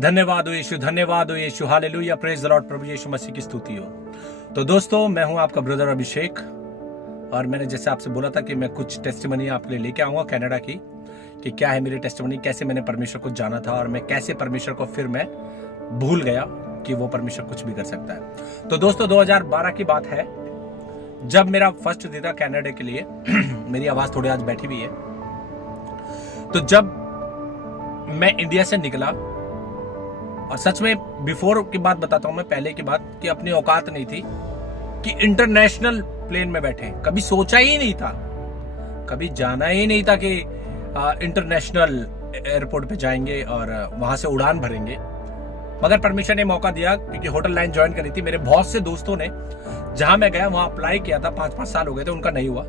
धन्यवाद हो यीशु, hallelujah, praise the Lord. प्रभु यीशु मसीह की स्तुति हो। तो दोस्तों, मैं हूं आपका ब्रदर अभिषेक, और मैंने जैसे आपसे बोला था कि मैं कुछ टेस्टिमनी आपके लिए लेके आऊंगा कनाडा की, कि क्या है मेरी टेस्टिमनी, कैसे मैंने परमेश्वर को जाना था और मैं कैसे परमेश्वर को फिर मैं भूल गया कि वो परमेश्वर कुछ भी कर सकता है। तो दोस्तों, 2012 की बात है, जब मेरा फर्स्ट डे था कनाडा के लिए। मेरी आवाज थोड़ी आज बैठी हुई है। तो जब मैं इंडिया से निकला, और सच में बिफोर की बात बताता हूं मैं, पहले की बात, कि अपनी औकात नहीं थी कि इंटरनेशनल प्लेन में बैठे। कभी सोचा ही नहीं था, कभी जाना ही नहीं था कि इंटरनेशनल एयरपोर्ट पे जाएंगे और वहां से उड़ान भरेंगे। मगर परमेश्वर ने मौका दिया, क्योंकि होटल लाइन ज्वाइन करी थी। मेरे बहुत से दोस्तों ने, जहां मैं गया वहां अप्लाई किया था, 5-5 साल हो गए थे, उनका नहीं हुआ।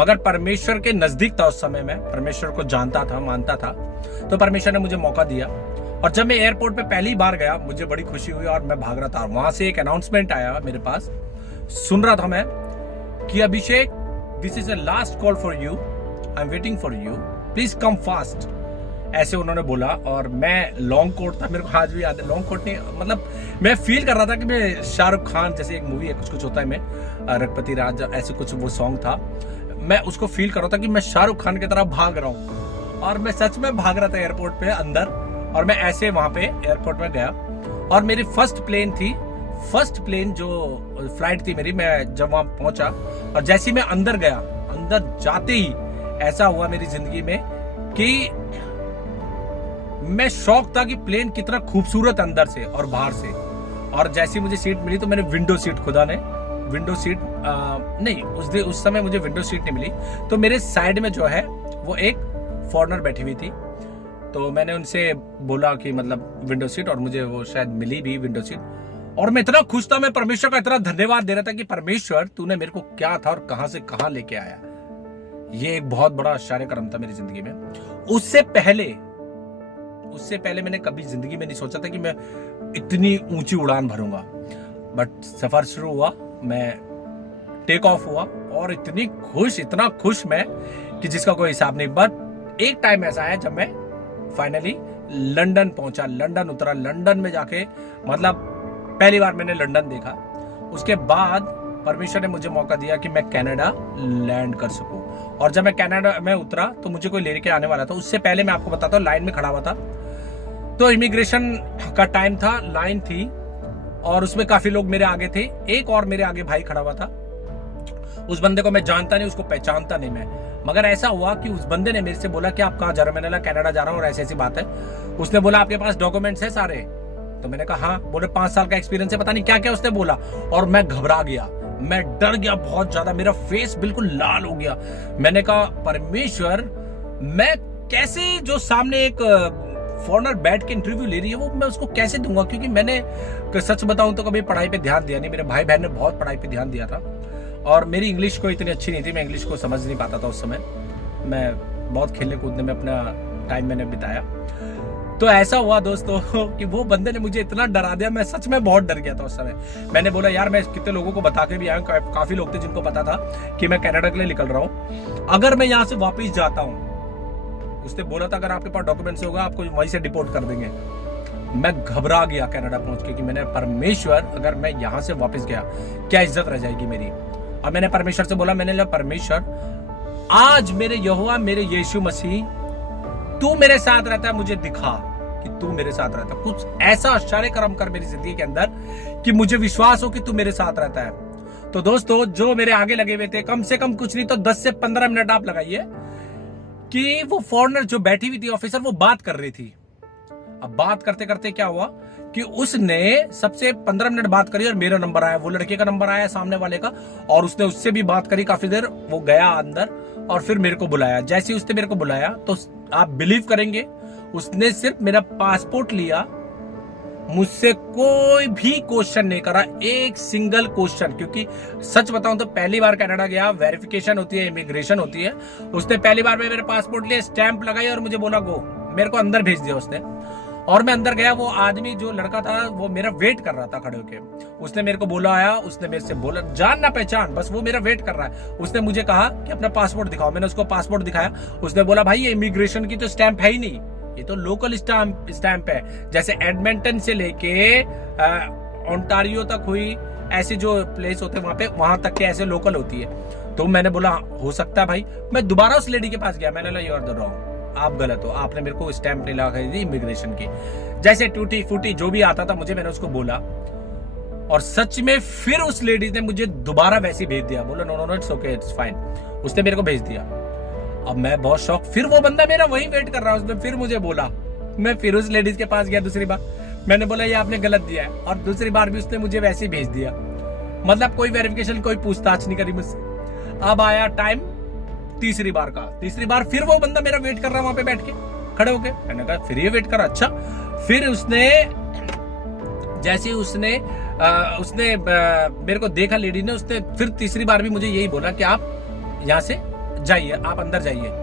मगर परमेश्वर के नजदीक था उस समय, मैं परमेश्वर को जानता था, मानता था, तो परमेश्वर ने मुझे मौका दिया। और जब मैं एयरपोर्ट पे पहली बार गया, मुझे बड़ी खुशी हुई और मैं भाग रहा था। वहां से एक अनाउंसमेंट आया मेरे पास, सुन रहा था मैं कि Abhishek, this is a last call for you, I am waiting for you, please come fast, ऐसे उन्होंने बोला। और मैं लॉन्ग कोट था, मेरे को आज भी याद है, लॉन्ग कोट नहीं, मतलब मैं फील कर रहा था कि मैं शाहरुख खान, जैसे एक मूवी है कुछ होता है, मैं रघुपति राज, ऐसे कुछ वो सॉन्ग था, मैं उसको फील कर रहा था कि मैं शाहरुख खान की तरह भाग रहा हूँ। और मैं सच में भाग रहा था एयरपोर्ट पे अंदर, और मैं ऐसे वहां पे एयरपोर्ट में गया। और मेरी फर्स्ट प्लेन जो फ्लाइट थी मेरी, मैं जब वहां पहुंचा और जैसे ही मैं अंदर गया, अंदर जाते ही ऐसा हुआ मेरी जिंदगी में कि मैं शॉक था कि प्लेन कितना खूबसूरत अंदर से और बाहर से। और जैसी मुझे सीट मिली तो मैंने विंडो सीट, खुदा ने विंडो सीट नहीं, उस समय मुझे विंडो सीट नहीं मिली। तो मेरे साइड में जो है वो एक फॉरेनर बैठी हुई थी। तो मैंने उनसे बोला कि मतलब विंडो सीट, और मुझे वो शायद मिली भी विंडो सीट। और मैं इतना खुश था, मैं परमेश्वर का इतना धन्यवाद दे रहा था कि परमेश्वर, तूने मेरे को क्या था और कहां से कहां लेके आया। ये एक बहुत बड़ा आश्चर्य कर्म था मेरी जिंदगी में। उससे पहले मैंने कभी जिंदगी में नहीं सोचा था कि मैं इतनी ऊंची उड़ान भरूंगा। बट सफर शुरू हुआ, मैं टेक ऑफ हुआ, और इतना खुश मैं कि जिसका कोई हिसाब नहीं। बट एक टाइम ऐसा है जब मैं फाइनली लंदन पहुंचा, लंदन उतरा। लंदन में जाके, मतलब पहली बार मैंने लंदन देखा। उसके बाद परमेश्वर ने मुझे मौका दिया कि मैं कनाडा लैंड कर सकूं। और जब मैं कनाडा में उतरा तो मुझे कोई लेके आने वाला था। उससे पहले मैं आपको बताता हूँ, लाइन में खड़ा हुआ था। तो इमिग्रेशन का टाइम था, लाइन थी, और उसमें काफी लोग मेरे आगे थे। एक और मेरे आगे भाई खड़ा हुआ था। उस बंदे को मैं जानता नहीं, उसको पहचानता नहीं मैं। मगर ऐसा हुआ कि उस बंदे ने मेरे से बोला कि आप कहाँ जा रहे हो। मैंने कहा कनाडा जा रहा हूँ, और ऐसी बात है। उसने बोला आपके पास डॉक्यूमेंट्स है सारे? तो मैंने कहा हाँ। बोले 5 साल का एक्सपीरियंस है, पता नहीं क्या क्या उसने बोला। और मैं घबरा गया, मैं डर गया बहुत ज्यादा, मेरा फेस बिल्कुल लाल हो गया। मैंने कहा परमेश्वर, मैं कैसे, जो सामने एक फॉरेनर बैठ के इंटरव्यू ले रही है, वो मैं उसको कैसे दूंगा? क्योंकि मैंने सच बताऊं तो कभी पढ़ाई पे ध्यान दिया नहीं। मेरे भाई बहन ने बहुत पढ़ाई पे ध्यान दिया था, और मेरी इंग्लिश को इतनी अच्छी नहीं थी, मैं इंग्लिश को समझ नहीं पाता था उस समय। मैं बहुत खेलने कूदने में अपना टाइम मैंने बिताया। तो ऐसा हुआ दोस्तों कि वो बंदे ने मुझे इतना डरा दिया, मैं सच में बहुत डर गया था उस समय। मैंने बोला यार, मैं कितने लोगों को बता के भी आया हूं, काफी लोग थे जिनको पता था कि मैं कनाडा के लिए निकल रहा हूं। अगर मैं यहाँ से वापिस जाता हूँ, उसने बोला था अगर आपके पास डॉक्यूमेंट्स होगा आपको वहीं से डिपोर्ट कर देंगे। मैं घबरा गया कनाडा पहुंच के कि मैंने, परमेश्वर, अगर मैं यहाँ से वापस गया क्या इज्जत रह जाएगी मेरी। और मैंने परमेश्वर से बोला, मैंने कहा परमेश्वर, आज मेरे यहोवा, मेरे यीशु मसीह, तू मेरे साथ रहता है, मुझे दिखा कि तू मेरे साथ रहता है। कुछ ऐसा आश्चर्य कर्म कर मेरी जिंदगी के अंदर कि मुझे विश्वास हो कि तू मेरे साथ रहता है। तो दोस्तों, जो मेरे आगे लगे हुए थे, कम से कम कुछ नहीं तो 10 से 15 मिनट आप लगाइए कि वो फॉरेनर जो बैठी हुई थी ऑफिसर, वो बात कर रही थी। अब बात करते करते क्या हुआ कि उसने सबसे 15 मिनट बात करी, और मेरा नंबर आया, वो लड़के का नंबर आया सामने वाले का, और उसने उससे भी बात करी काफी देर। वो गया अंदर और फिर मेरे को बुलाया। जैसे ही उसने मेरे को बुलाया तो आप बिलीव करेंगे, उसने सिर्फ मेरा पासपोर्ट लिया, मुझसे कोई भी क्वेश्चन नहीं करा, एक सिंगल क्वेश्चन। क्योंकि सच बताऊं तो पहली बार कनाडा गया, वेरिफिकेशन होती है, इमिग्रेशन होती है। उसने पहली बार में मेरे पासपोर्ट लिए, स्टैंप लगाई और मुझे बोला गो, मेरे को अंदर भेज दिया उसने। और मैं अंदर गया, वो आदमी जो लड़का था वो मेरा वेट कर रहा था खड़े होके। उसने मेरे को बोला, आया, उसने मेरे से बोला, जान ना पहचान, बस वो मेरा वेट कर रहा है। उसने मुझे कहा कि अपना पासपोर्ट दिखाओ। मैंने उसको पासपोर्ट दिखाया। उसने बोला भाई ये इमिग्रेशन की तो स्टैंप है ही नहीं, ये तो लोकल स्टैंप है। जैसे एडमिंटन से लेके ओंटारियो तक हुई, ऐसे जो प्लेस होते हैं वहां तक के ऐसे लोकल होती है। तो मैंने बोला हो सकता है भाई। मैं दोबारा उस लेडी के पास गया, मैंने बोला यू आर द रॉन्ग, आप गलत हो, आपने मेरे को स्टैंप नहीं लगा दी इमिग्रेशन की। जैसे टूटी फूटी जो भी आता था मुझे, मैंने उसको बोला, और सच में फिर उस लेडी ने मुझे दोबारा वैसे भेज दिया। बोला no no no it's okay it's fine, उसने मेरे को भेज दिया। अब मैं बहुत शॉक, फिर वो बंदा मेरा वही वेट कर रहा है, उसने फिर मुझे बोला। मैं फिर उस लेडीज के पास गया दूसरी बार, मैंने बोला ये आपने गलत दिया है, और दूसरी बार भी उसने मुझे वैसे ही भेज दिया। मतलब कोई वेरिफिकेशन, कोई पूछताछ नहीं करी मुझसे। अब आया टाइम तीसरी बार का, तीसरी बार फिर वो बंदा मेरा वेट कर रहा है वहां पे बैठ के खड़े होके। मैंने कहा फिर ये वेट कर, अच्छा। फिर उसने जैसे उसने मेरे को देखा लेडी ने, उसने फिर तीसरी बार भी मुझे यही बोला कि आप यहाँ से जाइए, आप अंदर जाइए।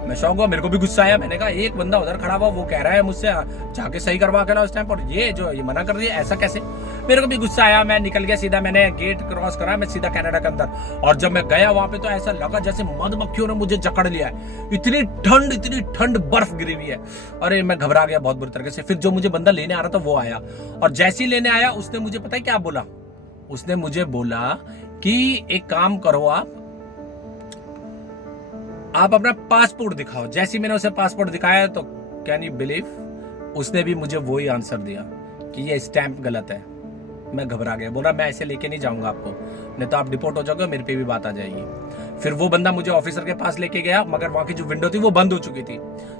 मैं शौक हुआ, मेरे को भी गुस्सा आया। मैंने कहा एक बंदा उधर खड़ा हुआ, वो कह रहा है मुझसे जाके सही करवा के लाओ उस टाइम पर, ये मना कर दिया, ऐसा कैसे? मेरे को भी गुस्सा आया, मैं निकल गया सीधा, मैंने गेट क्रॉस करा, मैं सीधा कनाडा के अंदर। और जब मैं गया वहां पे तो ऐसा लगा जैसे मधुमक्खियों ने मुझे जकड़ लिया है। इतनी ठंड बर्फ गिरी हुई है। अरे मैं घबरा गया बहुत बुरी तरीके से। फिर जो मुझे बंदा लेने आ रहा था वो आया, और जैसे ही लेने आया उसने मुझे पता है क्या बोला? उसने मुझे बोला कि एक काम करो, आप अपना पासपोर्ट दिखाओ। जैसे ही मैंने उसे पासपोर्ट दिखाया तो कैन यू बिलीव, उसने भी मुझे वही आंसर दिया कि ये स्टैंप गलत है। मैं घबरा गया, बोला मैं ऐसे लेके नहीं जाऊंगा आपको, नहीं तो आप डिपोर्ट हो जाओगे, मेरे पे भी बात आ जाएगी। फिर वो बंदा मुझे ऑफिसर के पास लेके गया, मगर वहां की जो विंडो थी वो बंद हो चुकी थी।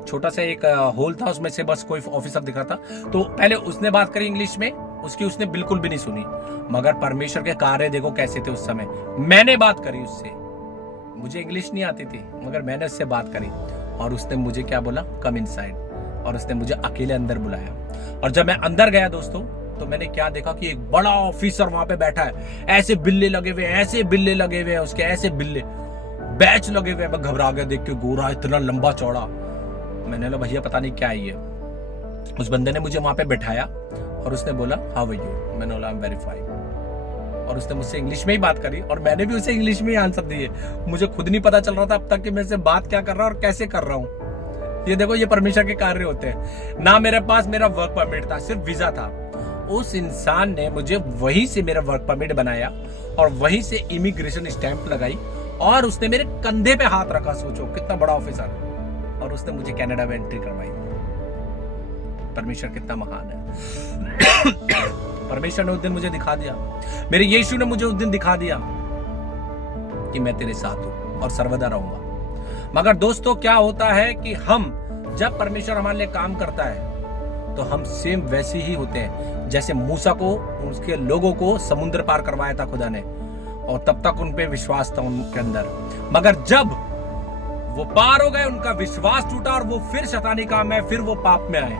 छोटा सा एक होल था, उसमें से बस कोई ऑफिसर दिखा था। तो पहले उसने बात करी इंग्लिश में, उसने बिल्कुल भी नहीं सुनी। मगर परमेश्वर के कार्य देखो कैसे थे उस समय। मैंने बात करी उससे, मुझे इंग्लिश नहीं आती थी, मगर मैंने उससे बात करी, और उसने मुझे क्या बोला, कम इनसाइड, और उसने मुझे अकेले अंदर बुलाया। और जब मैं अंदर गया दोस्तों, तो मैंने क्या देखा कि एक बड़ा ऑफिसर वहां पे बैठा है, ऐसे बिल्ले लगे हुए हैं उसके, ऐसे बिल्ले बैच लगे हुए हैं। मैं घबरा गया देख के, गोरा, इतना लंबा चौड़ा। मैंने बोला भैया पता नहीं क्या है ये। उस बंदे ने मुझे वहां पे बैठाया और उसने बोला हाउ आर यू, मैंने बोला आई एम वेरी फाइन। और उसने मुझसे इंग्लिश में ही बात करी, और मैंने भी उसे इंग्लिश में ही आंसर दिए। मुझे खुद नहीं पता चल रहा था अब तक कि मैं इससे बात क्या कर रहा हूं और कैसे कर रहा हूं। ये देखो, ये परमेश्वर के कार्य होते हैं। ना मेरे पास मेरा वर्क परमिट था, सिर्फ वीजा था। उस इंसान ने मुझे वहीं से मेरा वर्क परमिट बनाया, और वहीं से इमिग्रेशन स्टैंप लगाई, और उसने मेरे कंधे पे हाथ रखा। सोचो कितना बड़ा ऑफिसर, और उसने मुझे कनाडा में एंट्री करवाई। परमेश्वर कितना महान है। परमेश्वर ने उस दिन मुझे दिखा दिया, मेरे यीशु ने मुझे उस दिन दिखा दिया कि मैं तेरे साथ हूं और सर्वदा रहूंगा। मगर दोस्तों क्या होता है कि हम जब परमेश्वर हमारे लिए काम करता है तो हम सेम वैसे ही होते हैं जैसे मूसा को, उसके लोगों को समुद्र पार करवाया था खुदा ने, और तब तक उन पे विश्वास था उनके अंदर। मगर जब वो पार हो गए, उनका विश्वास टूटा, और वो फिर शैतानी काम में, फिर वो पाप में आए।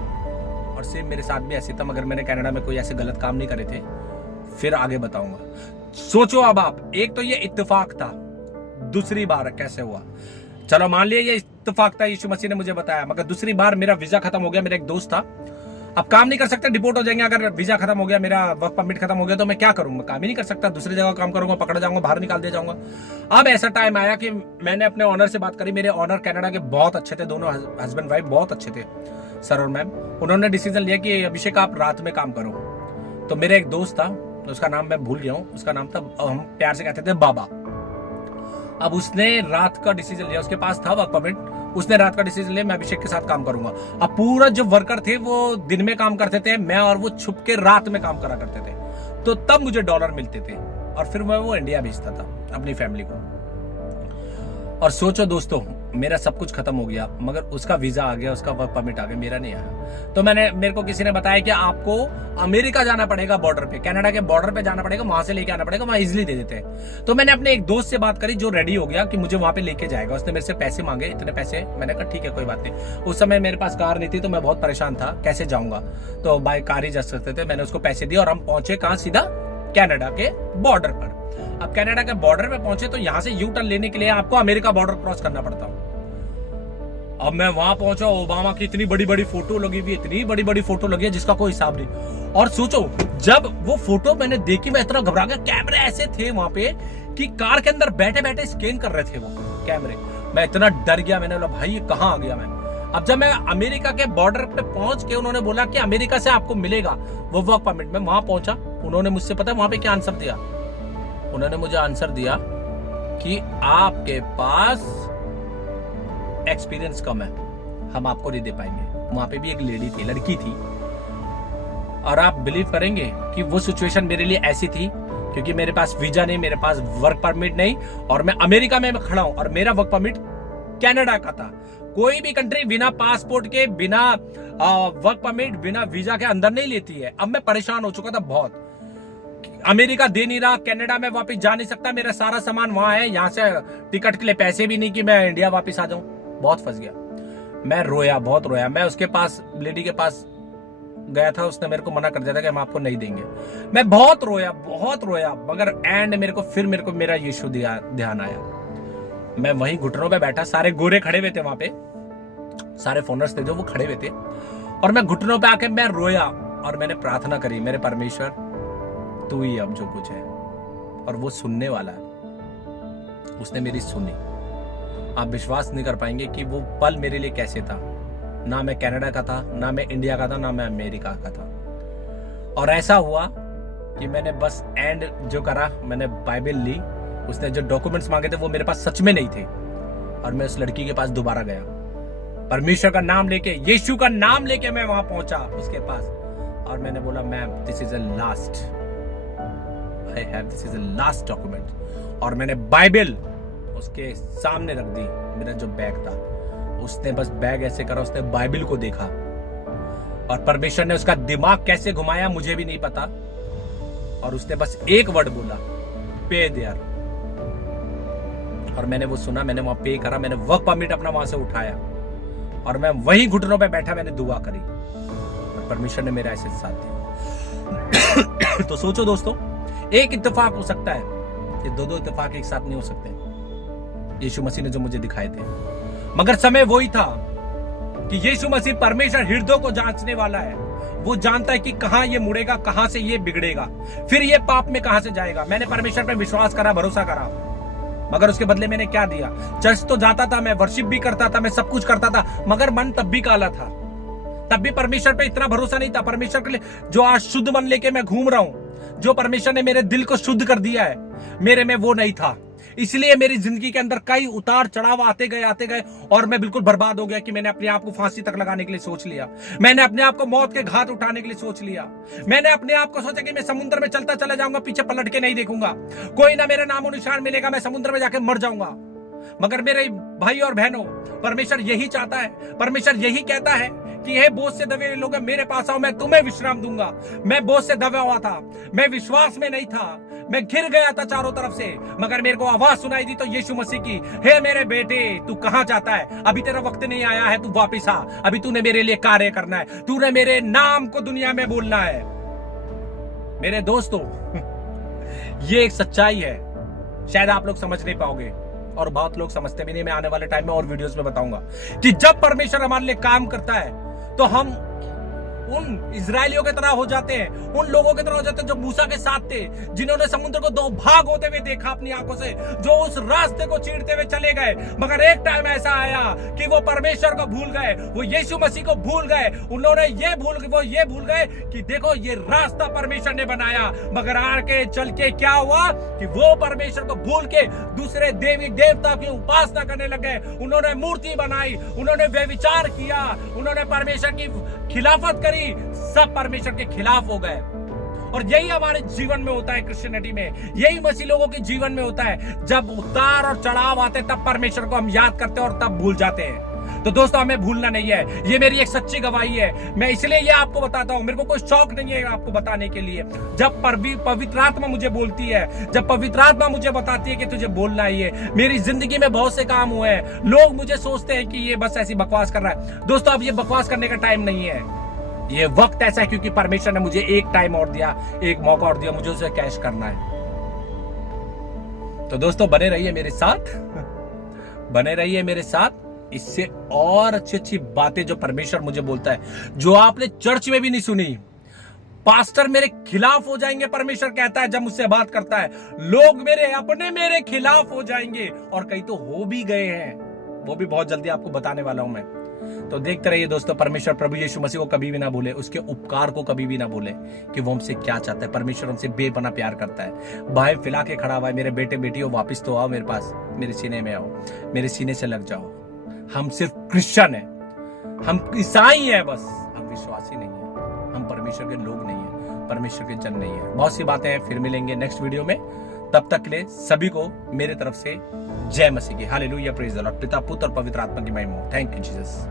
और सेम मेरे साथ भी ऐसे था, मगर मैंने कनाडा में कोई ऐसे गलत काम नहीं करे थे। फिर आगे बताऊंगा। सोचो अब आप, एक तो ये इत्तेफाक था, दूसरी बार कैसे हुआ? चलो मान लिया ये इत्तेफाक था, यीशु मसीह ने मुझे बताया। मगर दूसरी बार मेरा वीजा खत्म हो गया। मेरा एक दोस्त था, अब काम नहीं कर सकता, डिपोर्ट हो जाएंगे। अगर वीजा खत्म हो गया, मेरा वर्क परमिट खत्म हो गया, तो मैं क्या करूंगा? काम ही नहीं कर सकता, दूसरी जगह काम करूंगा, पकड़ा जाऊंगा, बाहर निकाल दिया जाऊंगा। अब ऐसा टाइम आया कि मैंने अपने ऑनर से बात करी। मेरे ऑनर कनाडा के बहुत अच्छे थे, दोनों हस्बैंड वाइफ बहुत अच्छे थे, सर और मैम। उन्होंने डिसीजन लिया कि अभिषेक आप रात में काम करो। तो मेरा एक दोस्त था, उसका नाम मैं भूल गया हूँ, उसका नाम था, हम प्यार से कहते थे बाबा। अब उसने रात का डिसीजन लिया, उसके पास था वर्क परमिट, उसने रात का डिसीजन लिया मैं अभिषेक के साथ काम करूंगा। अब पूरा जो वर्कर थे वो दिन में काम करते थे, मैं और वो छुप के रात में काम करा करते थे। तो तब मुझे $, मिलते थे, और फिर मैं वो इंडिया भेजता था अपनी फैमिली को। और सोचो दोस्तों, मेरा सब कुछ खत्म हो गया, मगर उसका वीजा आ गया, उसका वर्क परमिट आ गया, मेरा नहीं आया। तो मेरे को किसी ने बताया कि आपको अमेरिका जाना पड़ेगा, बॉर्डर पे, कनाडा के बॉर्डर पे जाना पड़ेगा, वहां से लेके आना पड़ेगा, वहां इजिली दे देते हैं। तो मैंने अपने एक दोस्त से बात करी जो रेडी हो गया कि मुझे वहां पे लेके जाएगा। उसने मेरे से पैसे मांगे, इतने पैसे। मैंने कहा ठीक है कोई बात नहीं। उस समय मेरे पास कार नहीं थी, तो मैं बहुत परेशान था, कैसे जाऊंगा? तो बाय कार ही जा सकते थे। मैंने उसको पैसे दिए और हम पहुंचे कहां? सीधा कनाडा के बॉर्डर पर। अब कनाडा के बॉर्डर पे पहुंचे तो यहां से यू टर्न लेने के लिए आपको अमेरिका बॉर्डर क्रॉस करना पड़ता। अब मैं वहां पहुंचा, ओबामा की इतनी बड़ी बड़ी फोटो लगी हुई, इतनी बड़ी बड़ी फोटो लगी है जिसका कोई हिसाब नहीं। और सोचो, जब वो फोटो मैंने देखी, मैं इतना घबरा गया। कैमरे ऐसे थे वहां पे कि कार के अंदर बैठे बैठे स्कैन कर रहे थे वो कैमरे। मैं इतना डर गया, मैंने बोला भाई ये कहां आ गया मैं। अब जब मैं अमेरिका के बॉर्डर पे पहुंच के उन्होंने बोला कि अमेरिका से आपको मिलेगा वो वर्क परमिट, में वहां पहुंचा, उन्होंने मुझसे पता वहां पे क्या आंसर दिया? उन्होंने मुझे आंसर दिया कि आपके पास एक्सपीरियंस कम है, हम आपको नहीं दे पाएंगे। वहां पे भी एक लेडी थी, लड़की थी, और आप बिलीव करेंगे कि वो सिचुएशन मेरे लिए ऐसी थी क्योंकि मेरे पास वीजा नहीं, मेरे पास वर्क परमिट नहीं, और मैं अमेरिका में खड़ा हूं और मेरा वर्क परमिट कनाडा का था। कोई भी कंट्री बिना पासपोर्ट के, बिना वर्क परमिट, बिना वीजा के अंदर नहीं लेती है। अब मैं परेशान हो चुका था बहुत, अमेरिका दे नहीं रहा, कनाडा में वापस जा नहीं सकता, मेरा सारा सामान वहां है, यहां से टिकट के लिए पैसे भी नहीं कि मैं इंडिया वापस आ जाऊं। बहुत फंस गया, मैं रोया, बहुत रोया। मैं उसके पास, लेडी के पास गया था, उसने मेरे को मना कर दिया था कि हम आपको नहीं देंगे। मैं बहुत रोया, बहुत रोया, मगर एंड मेरे को मेरा यीशु ध्यान आया। मैं वहीं घुटनों पे बैठा, सारे गोरे खड़े हुए थे वहां पे, सारे फोनर्स थे जो वो खड़े हुए थे, और मैं घुटनों पे आके मैं रोया और मैंने प्रार्थना करी, मेरे परमेश्वर तू ही अब जो कुछ है। और वो सुनने वाला है, उसने मेरी सुनी। आप विश्वास नहीं कर पाएंगे कि वो पल मेरे लिए कैसे था। ना मैं कनाडा का था, ना मैं इंडिया का था, ना मैं अमेरिका का था। और ऐसा हुआ कि मैंने बस एंड जो करा, मैंने बाइबल ली, उसने जो डॉक्यूमेंट्स मांगे थे वो मेरे पास सच में नहीं थे, और मैं उस लड़की के पास दोबारा गया, परमेश्वर का नाम लेके, यीशु का नाम लेके मैं वहां पहुंचा उसके पास, और मैंने बोला ma'am this is a last, I have this is a last document. और मैंने बाइबल उसके सामने रख दी, मेरा जो बैग था। उसने बस बैग ऐसे करा, उसने बाइबल को देखा, और परमेश्वर ने उसका दिमाग कैसे घुमाया मुझे भी नहीं पता, और उसने बस एक वर्ड बोला, पे देयर। और मैंने वो सुना, मैंने वहां पे करा, मैंने वर्क परमिट अपना वहां से उठाया, और मैं वहीं घुटनों पे बैठा, मैंने दुआ करी, और परमेश्वर ने मेरा ऐसे साथ दिया। तो सोचो दोस्तों, एक इत्तेफाक हो सकता है, ये दो इत्तेफाक एक साथ नहीं हो सकते। यीशु मसीह ने जो मुझे दिखाए थे, मगर समय वही था कि यीशु मसीह परमेश्वर हृदयों को जांचने वाला है। वो जानता है कि कहां ये मुड़ेगा, कहां से ये बिगड़ेगा, फिर ये पाप में कहां से जाएगा। मैंने परमेश्वर पे विश्वास करा, भरोसा करा, मगर उसके बदले मैंने क्या दिया? चर्च तो जाता था, मैं वर्शिप भी करता था, मैं सब कुछ करता था, मगर मन तब भी काला था। तब भी परमेश्वर पे इतना भरोसा नहीं था। परमेश्वर के लिए जो आज शुद्ध मन लेके मैं घूम रहा हूं, जो परमेश्वर ने मेरे दिल को शुद्ध कर दिया है, मेरे में वो नहीं था। इसलिए मेरी जिंदगी के अंदर कई उतार चढ़ाव आते गए, और मैं बिल्कुल बर्बाद हो गया कि मैंने अपने आप को फांसी तक लगाने के लिए सोच लिया। मैंने अपने आप को मौत के घाट उठाने के लिए सोच लिया। मैंने अपने आप को सोचा कि मैं समुद्र में चलता चला जाऊंगा, पीछे पलट के नहीं देखूंगा, कोई ना मेरे नामो निशान मिलेगा, मैं समुद्र में जाके मर जाऊंगा। मगर मेरे भाई और बहनों, परमेश्वर यही चाहता है, परमेश्वर यही कहता है कि हे बोझ से दबे लोग मेरे पास आओ, मैं तुम्हें विश्राम दूंगा। मैं बोझ से दबा हुआ था, मैं विश्वास में नहीं था, मैं घिर गया था चारों तरफ से, मगर मेरे को आवाज सुनाई दी तो यीशु मसीह की, हे मेरे बेटे तू कहां जाता है? अभी तेरा वक्त नहीं आया है, तू वापिस आ, अभी तूने मेरे लिए कार्य करना है, तूने मेरे नाम को दुनिया में बोलना है। मेरे दोस्तों, ये एक सच्चाई है, शायद आप लोग समझ नहीं पाओगे, और बहुत लोग समझते भी नहीं। मैं आने वाले टाइम में और वीडियोस में बताऊंगा कि जब परमेश्वर हमारे लिए काम करता है तो हम उन इजरायलियों की तरह हो जाते हैं, उन लोगों की तरह हो जाते हैं जो मूसा के साथ थे, जिन्होंने समुद्र को दो भाग होते हुए देखा अपनी आंखों से, जो उस रास्ते को चीरते हुए चले गए। मगर एक टाइम ऐसा आया कि वो परमेश्वर को भूल गए, वो यीशु मसीह को भूल गए, उन्होंने ये भूल गए कि देखो ये रास्ता परमेश्वर ने बनाया। मगर आगे चल के क्या हुआ कि वो परमेश्वर को भूल के दूसरे देवी देवता की उपासना करने लगे, उन्होंने मूर्ति बनाई, उन्होंने व्यभिचार किया, उन्होंने परमेश्वर की खिलाफत करी, सब परमेश्वर के खिलाफ हो गए। और यही हमारे जीवन में होता है, क्रिश्चियनिटी में यही मसीह लोगों के जीवन में होता है। जब उतार और चढ़ाव आते तब परमेश्वर को हम याद करते हैं और तब भूल जाते हैं। तो दोस्तों, हमें भूलना नहीं है, ये मेरी एक सच्ची गवाही है। मैं इसलिए ये आपको बताता हूं, मेरे को कोई शौक नहीं है आपको बताने के लिए। जब पवित्र आत्मा मुझे बोलती है, जब पवित्र आत्मा मुझे बताती है कि तुझे बोलना ही है। मेरी जिंदगी में बहुत से काम हुए हैं, लोग मुझे सोचते हैं कि ये बस ऐसी बकवास कर रहा है। दोस्तों, अब ये बकवास करने का टाइम नहीं है, ये वक्त ऐसा है क्योंकि परमेश्वर ने मुझे एक टाइम और दिया, एक मौका और दिया, मुझे उसे कैश करना है। तो दोस्तों, बने रहिए मेरे साथ, बने रहिए मेरे साथ। इससे और अच्छी बातें जो परमेश्वर मुझे बोलता है, जो आपने चर्च में भी नहीं सुनी। पास्टर मेरे खिलाफ हो जाएंगे, परमेश्वर कहता है जब मुझसे बात करता है। लोग मेरे खिलाफ हो जाएंगे, और कई तो हो भी गए हैं, वो भी बहुत जल्दी आपको बताने वाला हूं मैं। तो देखते रहिए दोस्तों, परमेश्वर प्रभु यीशु मसीह को कभी भी ना भूले, उसके उपकार को कभी भी ना भूले कि वो हमसे क्या चाहता है। परमेश्वर हमसे बेपनाह प्यार करता है। बाहें फैला के खड़ा हुआ है, मेरे बेटे बेटियों वापस तो आओ मेरे पास, मेरे सीने में आओ, मेरे सीने से लग जाओ। हम सिर्फ क्रिश्चियन है, हम ईसाई है, बस हम विश्वासी नहीं है, हम परमेश्वर के लोग नहीं है, परमेश्वर के जन नहीं है। बहुत सी बातें हैं, फिर मिलेंगे नेक्स्ट वीडियो में। तब तक के लिए सभी को मेरे तरफ से जय मसीह की। Hallelujah, praise the Lord. पिता पुत्र और पवित्र आत्मा की महिमा हो। Thank you Jesus.